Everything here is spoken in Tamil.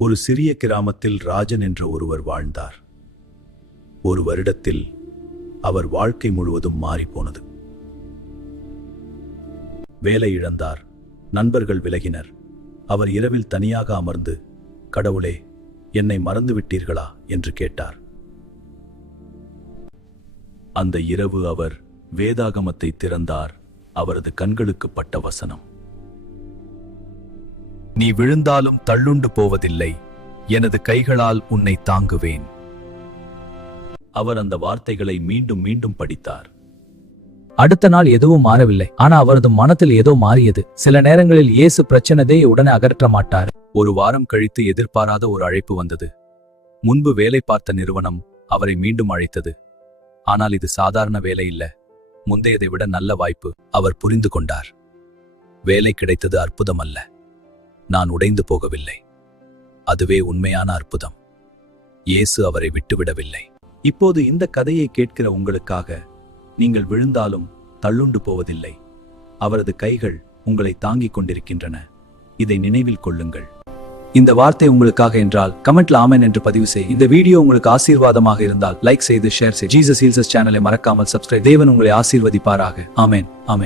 ஒரு சிறிய கிராமத்தில் ராஜன் என்ற ஒருவர் வாழ்ந்தார். ஒரு வருடத்தில் அவர் வாழ்க்கை முழுவதும் மாறிப்போனது. வேலை இழந்தார், நண்பர்கள் விலகினர். அவர் இரவில் தனியாக அமர்ந்து, கடவுளே, என்னை மறந்துவிட்டீர்களா என்று கேட்டார். அந்த இரவு அவர் வேதாகமத்தை திறந்தார். அவரது கண்களுக்கு பட்ட வசனம்: நீ விழுந்தாலும் தள்ளுண்டு போவதில்லை, எனது கைகளால் உன்னை தாங்குவேன். அவர் அந்த வார்த்தைகளை மீண்டும் மீண்டும் படித்தார். அடுத்த நாள் எதுவும் மாறவில்லை. ஆனா அவரது மனத்தில் ஏதோ மாறியது. சில நேரங்களில் இயேசு பிரச்சனையை உடனே அகற்ற மாட்டார். ஒரு வாரம் கழித்து எதிர்பாராத ஒரு அழைப்பு வந்தது. முன்பு வேலை பார்த்த நிறுவனம் அவரை மீண்டும் அழைத்தது. ஆனால் இது சாதாரண வேலை இல்ல, முந்தையதை விட நல்ல வாய்ப்பு. அவர் புரிந்து கொண்டார். வேலை கிடைத்தது அற்புதம் அல்ல, நான் உடைந்து போகவில்லை. அதுவே உண்மையான அற்புதம். இயேசு அவரை விட்டுவிடவில்லை. இப்போது இந்த கதையை கேட்கிற உங்களுக்காக, நீங்கள் விழுந்தாலும் தள்ளுண்டு போவதில்லை, அவரது கைகள் உங்களை தாங்கிக் கொண்டிருக்கின்றன. இதை நினைவில் கொள்ளுங்கள். இந்த வார்த்தை உங்களுக்காக என்றால் கமெண்ட்ல ஆமென் என்று பதிவு செய். இந்த வீடியோ உங்களுக்கு ஆசீர்வாதமாக இருந்தால் லைக் செய்து ஷேர் செய். ஜீசஸ் ஹீல்ஸ் சேனலை மறக்காமல் சப்ஸ்கிரைப். தேவன் உங்களை ஆசீர்வதிப்பாராக. ஆமென், ஆமென்.